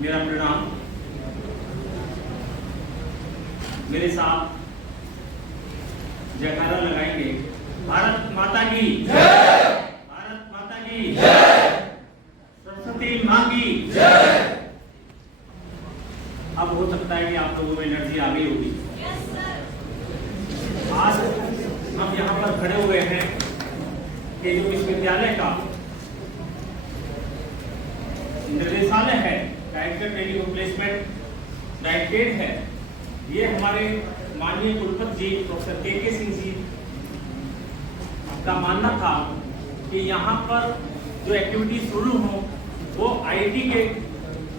मेरा प्रणाम। मेरे साथ जयकारा लगाएंगे। भारत माता की जय, भारत माता की जय, सरस्वती माँ की जय। अब हो सकता है कि आप लोगों में एनर्जी आ गई होगी। आज हम यहाँ पर खड़े हुए हैं कि जो विश्वविद्यालय का निर्देशालय है, डायरेक्टर ट्रेनिंग और प्लेसमेंट डायरेक्टरेट है, ये हमारे माननीय कुलपति जी प्रोफेसर के सिंह जी का मानना था कि यहाँ पर जो एक्टिविटी शुरू हो वो आईआईटी के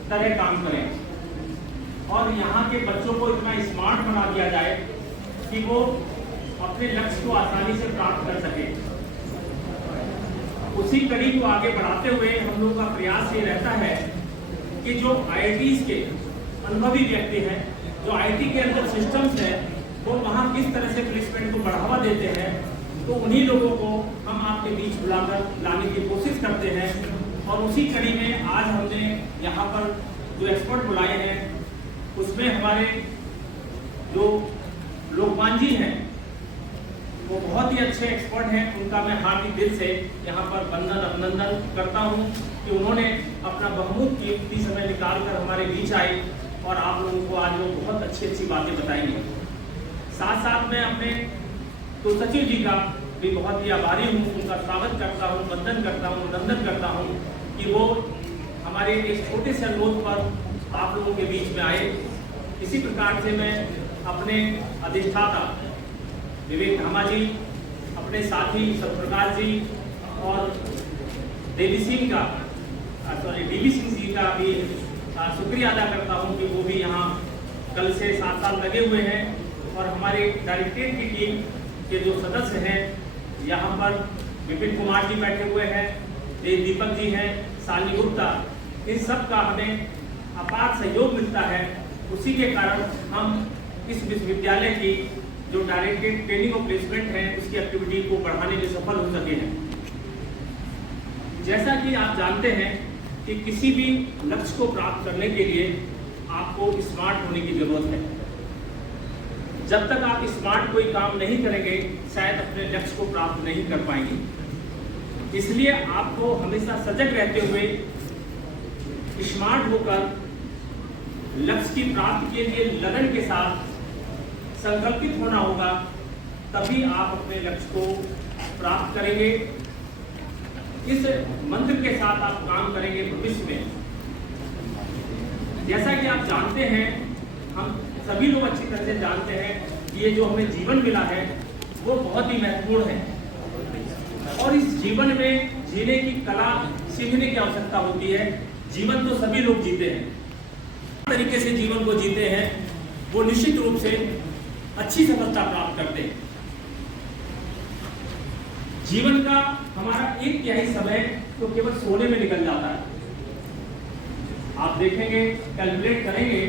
तरह काम करें और यहाँ के बच्चों को इतना स्मार्ट बना दिया जाए कि वो अपने लक्ष्य को आसानी से प्राप्त कर सके। उसी कड़ी को आगे बढ़ाते हुए हम लोगों का प्रयास ये रहता है कि जो आईआईटीज के अनुभवी व्यक्ति हैं, जो आईआईटी के अंदर सिस्टम्स हैं, वो वहाँ किस तरह से प्लेसमेंट को बढ़ावा देते हैं, तो उन्हीं लोगों को हम आपके बीच बुलाकर लाने की कोशिश करते हैं। और उसी कड़ी में आज हमने यहाँ पर जो एक्सपर्ट बुलाए हैं उसमें हमारे जो लोकमान जी हैं वो बहुत ही अच्छे एक्सपर्ट हैं। उनका मैं हार्दिक दिल से यहाँ पर वंदन अभिनंदन करता हूँ कि उन्होंने अपना बहुमूल्य कीमती समय निकाल कर हमारे बीच आए और आप लोगों को आज वो बहुत अच्छी बातें बताएंगे। साथ साथ मैं अपने तो सचिव जी का भी बहुत ही आभारी हूँ, उनका स्वागत करता हूँ, वंदन करता हूँ, अभिनंदन करता हूँ कि वो हमारे एक छोटे से अनुरोध पर आप लोगों के बीच में आए। इसी प्रकार से मैं अपने अधिष्ठाता विवेक धामा जी, अपने साथी सत्यप्रकाश जी और देवी सिंह जी का भी शुक्रिया अदा करता हूं कि वो भी यहाँ कल से 7 साल लगे हुए हैं। और हमारे डायरेक्टरेट की टीम के जो सदस्य हैं यहाँ पर विपिन कुमार जी बैठे हुए हैं, दीपक जी हैं, शालिनी गुप्ता, इन सब का हमें अपार सहयोग मिलता है। उसी के कारण हम इस विश्वविद्यालय की जो डायरेक्टेड ट्रेनिंग और प्लेसमेंट है उसकी एक्टिविटी को बढ़ाने में सफल हो सके हैं। जैसा कि आप जानते हैं कि किसी भी लक्ष्य को प्राप्त करने के लिए आपको स्मार्ट होने की जरूरत है। जब तक आप स्मार्ट कोई काम नहीं करेंगे शायद अपने लक्ष्य को प्राप्त नहीं कर पाएंगे। इसलिए आपको हमेशा सजग रहते हुए स्मार्ट होकर लक्ष्य की प्राप्ति के लिए लगन के साथ संकल्पित होना होगा, तभी आप अपने लक्ष्य को प्राप्त करेंगे। इस मंत्र के साथ आप काम करेंगे भविष्य में। जैसा कि आप जानते हैं, हम सभी लोग अच्छी तरह से जानते हैं कि ये जो हमें जीवन मिला है वो बहुत ही महत्वपूर्ण है और इस जीवन में जीने की कला सीखने की आवश्यकता होती है। जीवन तो सभी लोग जीते हैं, तरीके से जीवन को जीते हैं वो निश्चित रूप से अच्छी सफलता प्राप्त करते हैं। जीवन का हमारा 1/3 समय तो केवल सोने में निकल जाता है। आप देखेंगे, कैलकुलेट करेंगे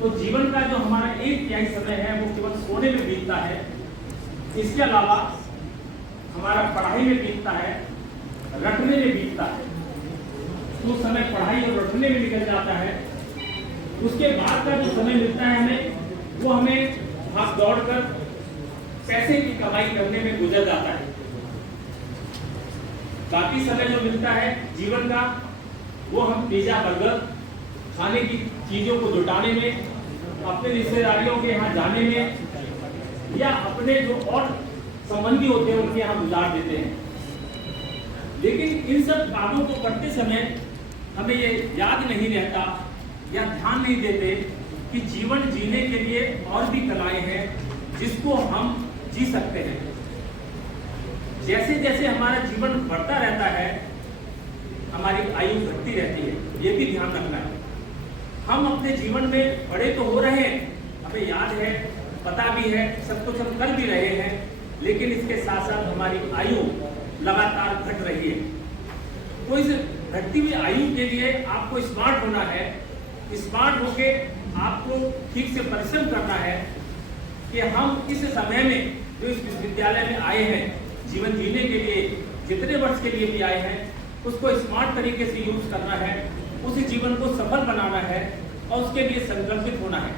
तो जीवन का जो हमारा 1/3 समय है वो केवल सोने में बीतता है। इसके अलावा हमारा पढ़ाई में बीतता है, रटने में बीतता है। तो समय पढ़ाई और रटने में निकल जाता है। उसके बाद का जो समय मिलता है हमें, वो हमें भाग दौड़ कर पैसे की कमाई करने में गुजर जाता है। बाकी समय जो मिलता है जीवन का वो हम पिज्जा बर्गर खाने की चीजों को जुटाने में, अपने रिश्तेदारियों के यहाँ जाने में या अपने जो और संबंधी होते हैं उनके यहाँ गुजार देते हैं। लेकिन इन सब कामों को करते समय हमें ये याद नहीं रहता या ध्यान नहीं देते कि जीवन जीने के लिए और भी कलाएं हैं जिसको हम जी सकते हैं। जैसे जैसे हमारा जीवन बढ़ता रहता है हमारी आयु घटती रहती है, ये भी ध्यान रखना है। हम अपने जीवन में बड़े तो हो रहे हैं, हमें याद है, पता भी है, सब कुछ हम कर भी रहे हैं, लेकिन इसके साथ साथ हमारी आयु लगातार घट रही है। तो इस घटती हुई आयु के लिए आपको स्मार्ट होना है। स्मार्ट होके आपको ठीक से परिश्रम करना है कि हम इस समय में जो इस विश्वविद्यालय में आए हैं, जीवन जीने के लिए जितने वर्ष के लिए भी आए हैं, उसको स्मार्ट तरीके से यूज करना है, उस जीवन को सफल बनाना है। और उसके लिए संकल्पित होना है।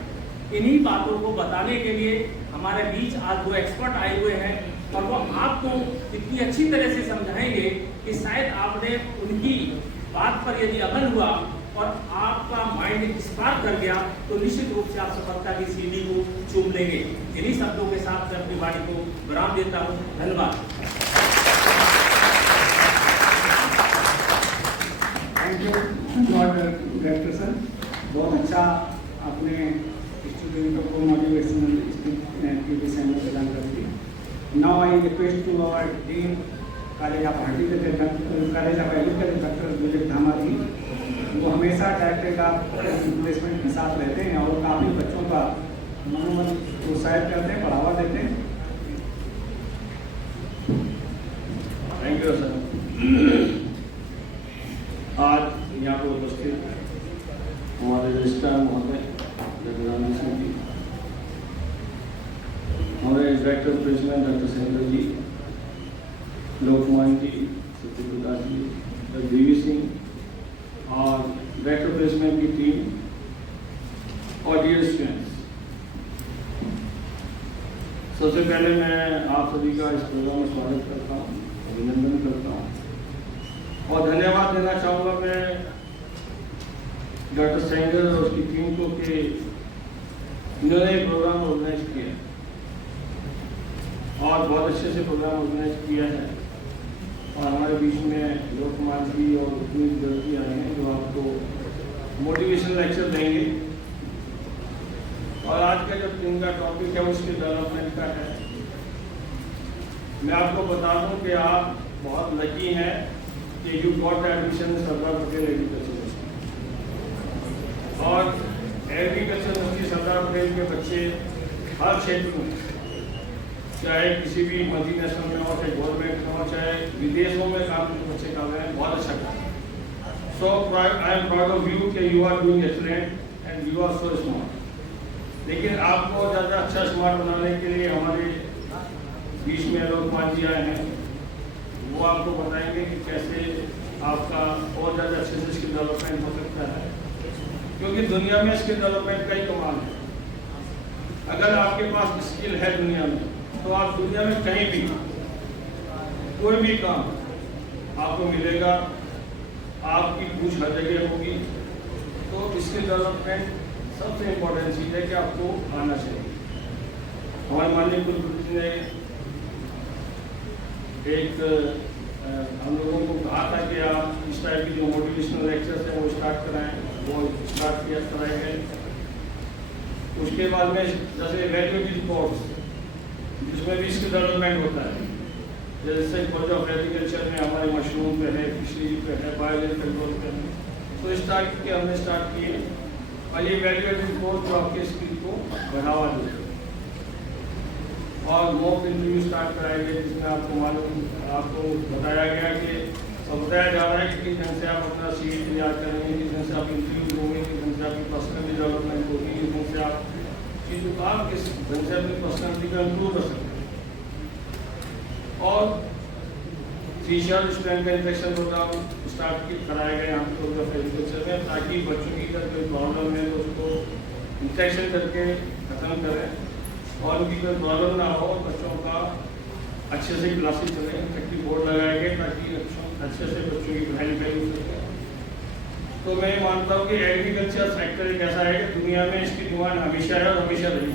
इन्हीं बातों को बताने के लिए हमारे बीच आज वो एक्सपर्ट आए हुए हैं और वो आपको इतनी अच्छी तरह से समझाएंगे कि शायद आपने उनकी बात पर यदि अमल हुआ और आपका माइंड स्पार्क कर गया तो निश्चित रूप से आप सफलता की सीढ़ी को चूम लेंगे। इन्हीं शब्दों के साथ मैं अपनी वाणी को विराम देता हूँ। धन्यवाद। थैंक यू डायरेक्टर सर, बहुत अच्छा आपने स्टूडेंटों को मोटिवेशनल एक्टिविटी से प्रदान कर दी। Now I request to our dean college of horticulture, college of agriculture, doctor Vivek Dhama ji. वो हमेशा डायरेक्टर का प्लेसमेंट के साथ रहते हैं और काफ़ी बच्चों का मनोबल प्रोत्साहित करते हैं, बढ़ावा देते हैं। Thank you sir. आज यहाँ पर उपस्थित हमारे रजिस्ट्रार महोदय जी, हमारे डायरेक्टर प्रेसिडेंट डॉक्टर सेंगर जी, लोकमान जी, सत्यप्रकाश जी, डॉक्टर देवी सिंह और डायरेक्टर प्लेसमेंट की टीम और डियर स्टूडेंट्स, सबसे पहले मैं आप सभी का इस प्रोग्राम में स्वागत करता हूँ, अभिनंदन करता हूँ और धन्यवाद देना चाहूँगा मैं डॉक्टर सेंगर और उसकी टीम को कि इन्होंने प्रोग्राम ऑर्गेनाइज किया और बहुत अच्छे से प्रोग्राम ऑर्गेनाइज किया है और हमारे बीच में लोकमान जी और उतनी विद्यार्थी आए हैं जो आपको मोटिवेशनल लेक्चर देंगे। और आज का जो दिन का टॉपिक है उसके डेवलपमेंट का है। मैं आपको बता दूं कि आप बहुत लकी हैं कि you got admission Sardar Patel agriculture और एग्रीकल्चर यूनिवर्सिटी सरदार पटेल के बच्चे हर क्षेत्र में, चाहे किसी भी मल्टीनेशनल में हो, चाहे गवर्नमेंट में हो, चाहे विदेशों में काम करते बच्चे कर रहे हैं, बहुत अच्छा कर रहे हैं। So I am proud of you कि you are doing excellent and you are so smart. लेकिन आपको ज़्यादा अच्छा स्मार्ट बनाने के लिए हमारे बीच में लोकमान जी आए हैं, वो आपको बताएंगे कि कैसे आपका और ज़्यादा अच्छे से स्किल डेवलपमेंट हो सकता है, क्योंकि दुनिया में स्किल डेवलपमेंट का ही कमाल है। अगर आपके पास स्किल है दुनिया में तो आप दुनिया में कहीं भी कोई भी काम आपको मिलेगा, आपकी पूछ हर जगह होगी। तो स्किल डेवलपमेंट सबसे इम्पोर्टेंट चीज़ है कि आपको आना चाहिए। हमारे माननीय कुलपति ने एक हम लोगों को कहा था कि आप इस टाइप की जो मोटिवेशनल लेक्चर्स हैं वो स्टार्ट कराएं, वो स्टार्ट कराए गए। उसके बाद में जैसे वैल्यूएबल कोर्स जिसमें भी स्किल डेवलपमेंट होता है, जैसे कॉलेज ऑफ एग्रीकल्चर में हमारे मशरूम पे है, फिशरी पे है, बायोलॉजी कंट्रोल पे है, तो इस टाइप के हमने स्टार्ट किए और ये वैल्यूएबल कोर्स जो आपके स्किल को बढ़ावा देते हैं। और मॉक इंटरव्यू स्टार्ट कराए गए जिसमें आपको मालूम, आपको बताया गया कि बताया जा रहा है कि किस ढंग से आप अपना सीवी तैयार करेंगे, किस ढंग से आप इंटरव्यू दोगे, किस ढंग से आपकी पर्सनल डेवलपमेंट होगी, किस ढंग से आप चीज़ों का किस ढंग से अपनी पर्सनलिटी का इम्प्रूव कर सकते हैं। और टीचर स्टूडेंट का इंटरेक्शन प्रोग्राम स्टार्ट कराए गए यहाँ कॉलेज ऑफ एग्रीकल्चर में, ताकि बच्चों की अगर कोई प्रॉब्लम है तो उसको इंटरेक्शन करके खत्म करें और उनकी कोई प्रॉब्लम ना हो, बच्चों का अच्छे से क्लासेस चलें, इफेक्टिव बोर्ड लगाए गए ताकि अच्छे से बच्चों की पढ़ाई लिखाई हो सके। तो मैं मानता हूँ कि एग्रीकल्चर सेक्टर एक ऐसा है कि दुनिया में इसकी डिमांड हमेशा है और हमेशा रही।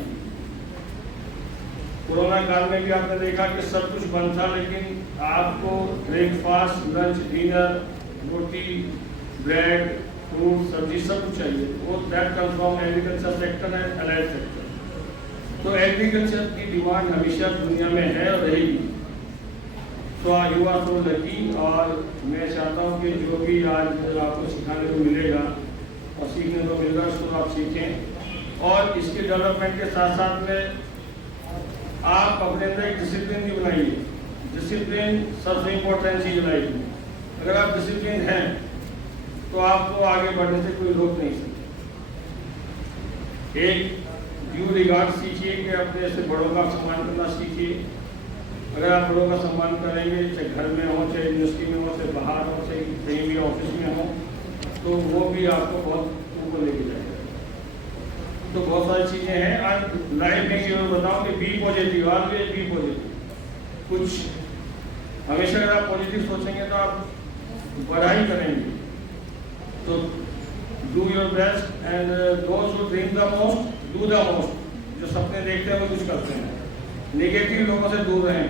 कोरोना काल में भी आपने देखा कि सब कुछ बंद था, लेकिन आपको ब्रेकफास्ट, लंच, डिनर, रोटी, ब्रेड, फ्रूट, सब्जी सब कुछ चाहिए। वो that comes from agriculture sector and allied sector. तो एग्रीकल्चर की डिमांड हमेशा दुनिया में है और रहेगी। तो यू आर सो लकी। और मैं चाहता हूँ कि जो भी आज आपको सिखाने को मिलेगा और सीखने को मिलेगा उसको आप सीखें। और इसके डेवलपमेंट के साथ साथ में आप अपने अंदर एक डिसिप्लिन भी बनाइए। डिसिप्लिन सबसे इम्पोर्टेंट चीज़ लाइफ में। अगर आप डिसिप्लिन हैं तो आपको आगे बढ़ने से कोई रोक नहीं सकता। एक ड्यू रिगार्ड सीखिए कि अपने से बड़ों का सम्मान करना सीखिए। अगर आप बड़ों का सम्मान करेंगे, चाहे घर में हो, चाहे यूनिवर्सिटी में हो, चाहे बाहर हो, चाहे कहीं भी ऑफिस में हो, तो वो भी आपको बहुत ऊपर लेके जाएगा। तो बहुत सारी चीज़ें हैं। आज लाइफ में जो बताऊँ कि be positive, always be positive. कुछ हमेशा अगर आप पॉजिटिव सोचेंगे तो आप बड़ा ही करेंगे। तो do your best and those who dream the most do the most. जो सपने देखते हैं वो कुछ करते हैं। नेगेटिव लोगों से दूर रहें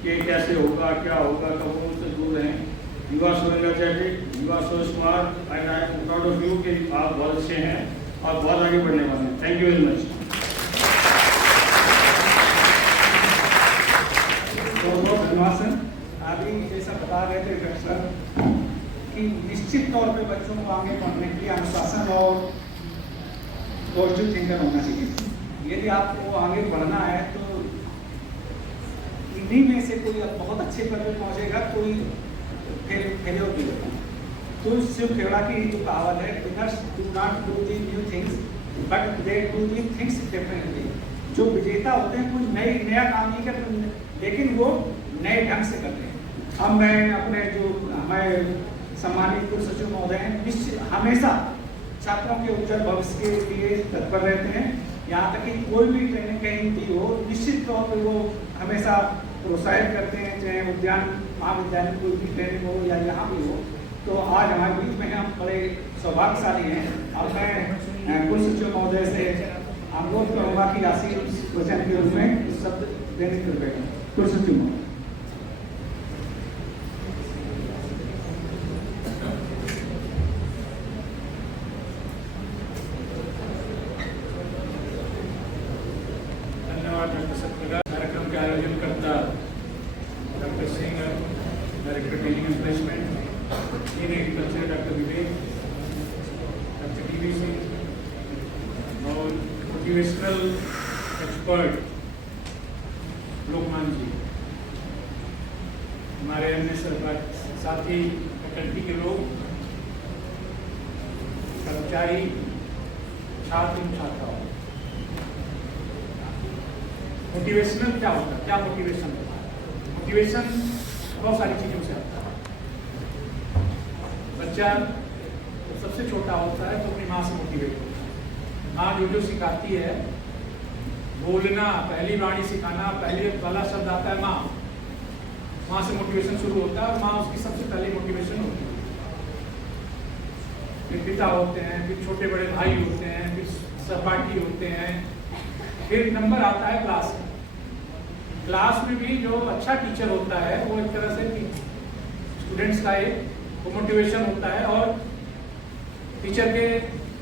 कि कैसे होगा, क्या होगा, कब उनसे दूर रहें। You are so energetic, you are so smart and I am proud of you कि आप बहुत अच्छे हैं और बहुत आगे बढ़ने वाले हैं। Thank you very much. बहुत धन्यवाद सर। अभी जैसा बता रहे थे डॉक्टर सर कि निश्चित तौर पे बच्चों को आगे बढ़ने के लिए अनुशासन और पॉजिटिव थिंकर होना चाहिए। यदि आपको आगे बढ़ना है तो इन्हीं में से कोई बहुत अच्छे पद पे पहुंचेगा, कोई फेलियर भी होगा। तो शिव खेड़ा की जो कहावत है, winners do not do the new things but they do the things differently. जो विजेता होते हैं कुछ नया काम नहीं करते, लेकिन वो नए ढंग से करते हैं। अब मैं अपने जो हमारे सम्मानित कुल सचिव महोदय हैं, निश्चित हमेशा छात्रों के उज्जवल भविष्य के लिए तत्पर रहते हैं। यहाँ तक कि कोई भी ट्रेनिंग कहीं भी हो, निश्चित तौर पर वो हमेशा प्रोत्साहित करते हैं, चाहे उद्यान महाविद्यालय में कोई भी ट्रेनिंग हो या यहाँ भी हो। तो आज हमारे बीच में हम बड़े सौभाग्यशाली हैं। और मैं कुल सचिव महोदय से अनुरोध करूँगा कि आशीष वचन के रूप में शब्द देने के लिए कुल सचिव महोदय। कार्यक्रम के आयोजन करता doctor Singh, director training and placement in agriculture doctor Vivek, doctor TV Singh और मोटिवेशनल एक्सपर्ट लोकमान जी, हमारे अन्य साथी फैकल्टी के लोग, कर्मचारी, छात्र छात्राओं। मोटिवेशनल क्या होता है, क्या मोटिवेशन होता है? मोटिवेशन बहुत सारी चीज़ों से आता है। बच्चा जब सबसे छोटा होता है तो अपनी माँ से मोटिवेट होता है। माँ जो सिखाती है, बोलना, पहली वाणी सिखाना, पहला शब्द आता है माँ। माँ से मोटिवेशन शुरू होता है और माँ उसकी सबसे पहली मोटिवेशन होती है। फिर पिता होते हैं, फिर छोटे बड़े भाई होते हैं, फिर सहपाठी होते हैं, फिर नंबर आता है क्लास में। क्लास में भी जो अच्छा टीचर होता है वो एक तरह से स्टूडेंट्स का एक मोटिवेशन होता है। और टीचर के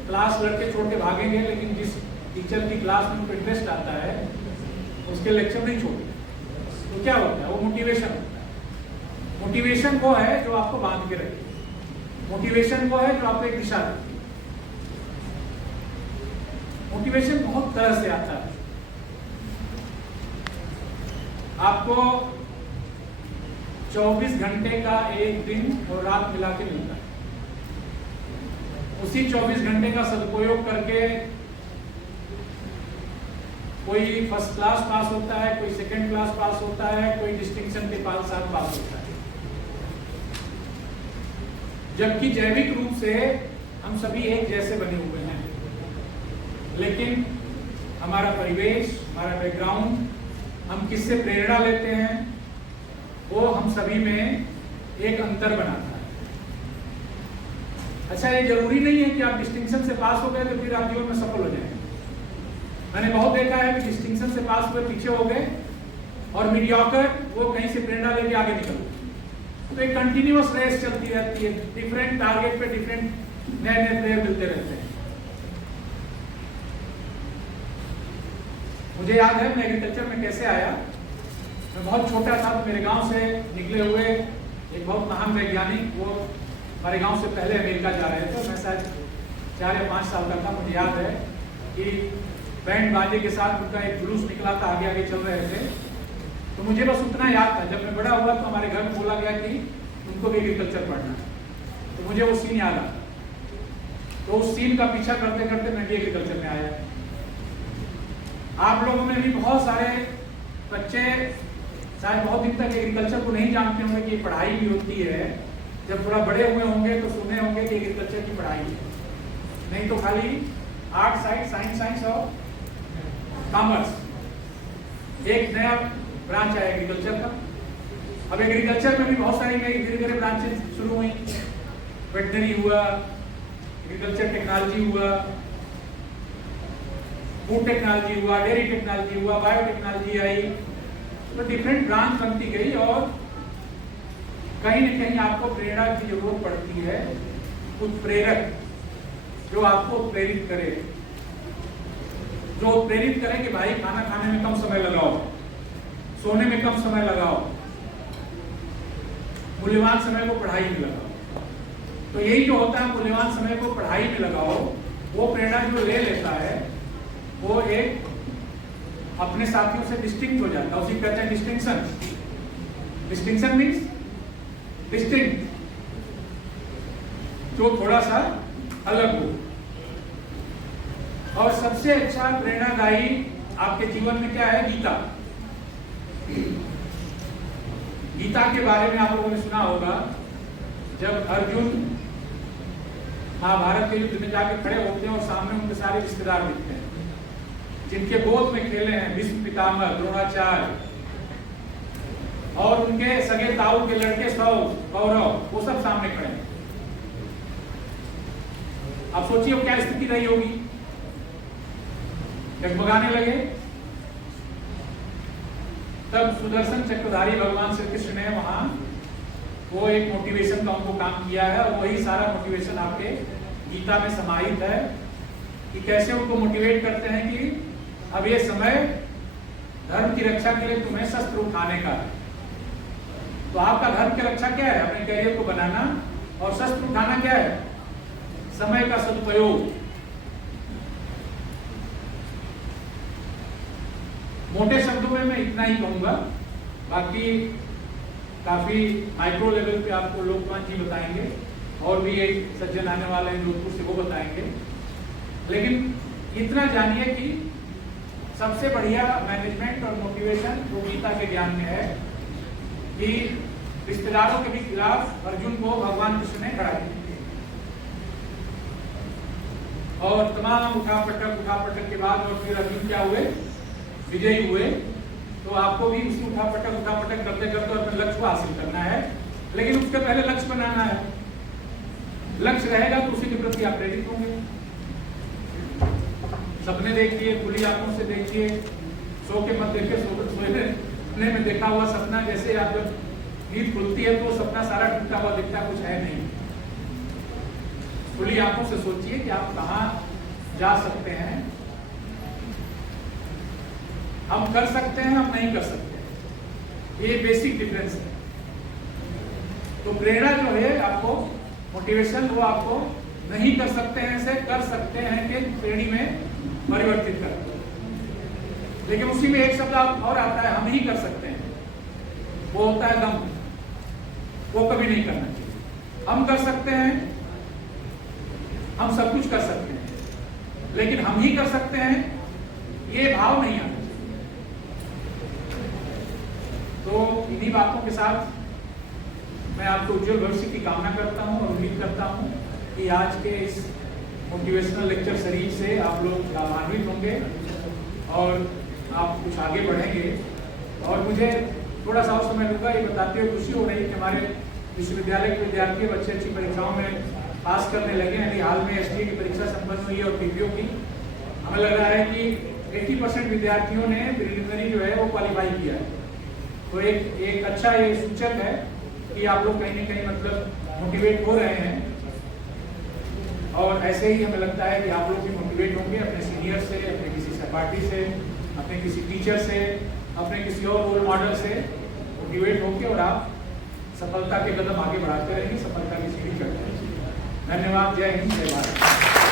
क्लास लड़के छोड़ के भागेंगे, लेकिन जिस टीचर की क्लास में उनको इंटरेस्ट आता है उसके लेक्चर नहीं छोड़ते। तो क्या होता है? वो मोटिवेशन होता है। मोटिवेशन वो है जो आपको बांध के रखे, मोटिवेशन वो है जो आपको एक दिशा देती है। मोटिवेशन बहुत तरह से आता है। आपको 24 घंटे का एक दिन और रात मिला के मिलता है। उसी 24 घंटे का सदुपयोग करके कोई फर्स्ट क्लास पास होता है, कोई सेकंड क्लास पास होता है, कोई डिस्टिंक्शन के साथ पास होता है। जबकि जैविक रूप से हम सभी एक जैसे बने हुए हैं, लेकिन हमारा परिवेश, हमारा बैकग्राउंड, हम किससे प्रेरणा लेते हैं, वो हम सभी में एक अंतर बनाता है। अच्छा, ये जरूरी नहीं है कि आप डिस्टिंक्शन से पास हो गए तो फिर आप जीवन में सफल हो जाएंगे। मैंने बहुत देखा है कि डिस्टिंक्शन से पास हुए पीछे हो गए और मीडियोकर वो कहीं से प्रेरणा लेके आगे निकल गए। तो एक कंटिन्यूअस रेस चलती रहती है, डिफरेंट टारगेट पे डिफरेंट नए नए प्लेयर मिलते रहते हैं। मुझे याद है मैं एग्रीकल्चर में कैसे आया। मैं बहुत छोटा था तो मेरे गांव से निकले हुए एक बहुत महान वैज्ञानिक, वो हमारे गांव से पहले अमेरिका जा रहे थे। मैं शायद 4 या 5 साल का था। मुझे याद है कि बैंड बाजे के साथ उनका एक जुलूस निकला था, आगे आगे चल रहे थे। तो मुझे बस उतना याद था। जब मैं बड़ा हुआ तो हमारे घर में बोला गया कि उनको भी एग्रीकल्चर पढ़ना है। तो मुझे वो सीन याद आता। तो उस सीन का पीछा करते करते मैं भी एग्रीकल्चर में आया। आप लोगों में भी बहुत सारे बच्चे शायद बहुत दिन तक एग्रीकल्चर को नहीं जानते होंगे कि पढ़ाई भी होती है। जब थोड़ा बड़े हुए होंगे तो सुने होंगे कि एग्रीकल्चर की पढ़ाई है। नहीं तो खाली आर्ट साइंस, साइंस और कॉमर्स। एक नया ब्रांच आया एग्रीकल्चर का। अब एग्रीकल्चर में भी बहुत सारी नई धीरे धीरे ब्रांचेस शुरू हुई। वेटनरी हुआ, एग्रीकल्चर टेक्नोलॉजी हुआ, फूड टेक्नोलॉजी हुआ, डेयरी टेक्नोलॉजी हुआ, बायोटेक्नोलॉजी आई, तो डिफरेंट ब्रांच बनती गई और कहीं न कहीं आपको प्रेरणा की जरूरत पड़ती है, कुछ प्रेरक जो आपको प्रेरित करे, जो प्रेरित करे कि भाई खाना खाने में कम समय लगाओ, सोने में कम समय लगाओ, मूल्यवान समय को पढ़ाई में लगाओ। तो यही जो होता है, मूल्यवान समय को पढ़ाई में लगाओ, वो प्रेरणा जो ले लेता है वो एक अपने साथियों से डिस्टिंक्ट हो जाता है। उसी कहते हैं डिस्टिंक्शन। डिस्टिंक्शन मीन्स डिस्टिंक्ट, जो थोड़ा सा अलग हो। और सबसे अच्छा प्रेरणादायी आपके जीवन में क्या है? गीता। गीता के बारे में आप लोगों ने सुना होगा, जब अर्जुन महाभारत के युद्ध में जाके खड़े होते हैं और सामने उनके सारे रिश्तेदार दिखते हैं, जिनके गोद में खेले हैं भीष्म पितामह, द्रोणाचार्य और उनके सगे ताऊ के लड़के 100 कौरव, वो सब सामने खड़े हैं। आप सोचिए क्या स्थिति रही होगी। डगमगाने लगे। तब सुदर्शन चक्रधारी भगवान श्री कृष्ण ने वहां वो एक मोटिवेशन का उनको काम किया है, और वही सारा मोटिवेशन आपके गीता में समाहित है कि कैसे उनको मोटिवेट करते हैं कि अब ये समय धर्म की रक्षा के लिए तुम्हें शस्त्र उठाने का है। तो आपका धर्म की रक्षा क्या है? अपने करियर को बनाना, और शस्त्र उठाना क्या है? समय का सदुपयोग। मोटे शब्दों में मैं इतना ही कहूंगा, बाकी काफी माइक्रो लेवल पे आपको लोकमान जी बताएंगे, और भी एक सज्जन आने वाले हैं जोधपुर से, वो बताएंगे। लेकिन इतना जानिए कि सबसे बढ़िया मैनेजमेंट और मोटिवेशन जो गीता के ज्ञान में है कि रिश्तेदारों के भी खिलाफ अर्जुन को भगवान कृष्ण ने खड़ा किया, और तमाम उठापटक के बाद और फिर अर्जुन क्या हुए? विजयी हुए। तो आपको भी उसी उठापटक करते करते अपने लक्ष्य को हासिल करना है, लेकिन उसके पहले लक्ष्य बनाना है। लक्ष्य रहेगा तो उसी के प्रति आप प्रेरित होंगे। सपने देखिए, खुली आंखों से देखिए, सो के मत देखिए। सोने में देखा हुआ सपना, जैसे आप जब नींद खुलती है तो सपना सारा टूटा हुआ दिखता, कुछ है नहीं। खुली आंखों से सोचिए कि आप कहाँ जा सकते हैं। हम कर सकते हैं, हम नहीं कर सकते, ये बेसिक डिफरेंस है। तो प्रेरणा जो है आपको, मोटिवेशन, वो आपको नहीं कर सकते हैं से कर सकते हैं के श्रेणी में परिवर्तित करते हैं। लेकिन उसी में एक शब्द और आता है, हम ही कर सकते हैं, वो होता है दम। वो कभी नहीं करना चाहिए। हम कर सकते हैं, हम सब कुछ कर सकते हैं, लेकिन हम ही कर सकते हैं, ये भाव नहीं आना चाहिए। तो इन्हीं बातों के साथ मैं आपको उज्जवल भविष्य की कामना करता हूं, और उम्मीद करता हूं कि आज के इस मोटिवेशनल लेक्चर सीरीज से आप लोग लाभान्वित होंगे और आप कुछ आगे बढ़ेंगे। और मुझे थोड़ा सा और समय लूँगा, ये बताते हुए खुशी हो रही है कि हमारे विश्वविद्यालय के विद्यार्थी अच्छी अच्छी परीक्षाओं में पास करने लगे हैं। अभी हाल में STA की परीक्षा संपन्न हुई है और PPO की। हमें लग रहा है कि 80% विद्यार्थियों ने प्रिलिमिनरी जो है वो क्वालिफाई किया है। तो एक अच्छा ये सूचक है कि आप लोग कहीं न कहीं मतलब मोटिवेट हो रहे हैं, और ऐसे ही हमें लगता है कि आप लोग भी मोटिवेट होंगे अपने सीनियर से, अपने किसी सहपाठी से, अपने किसी टीचर से, अपने किसी और रोल मॉडल से मोटिवेट होंगे, और आप सफलता के कदम आगे बढ़ाते रहेंगे, सफलता की सीढ़ी चढ़ते रहेंगे। धन्यवाद। जय हिंद, जय भारत।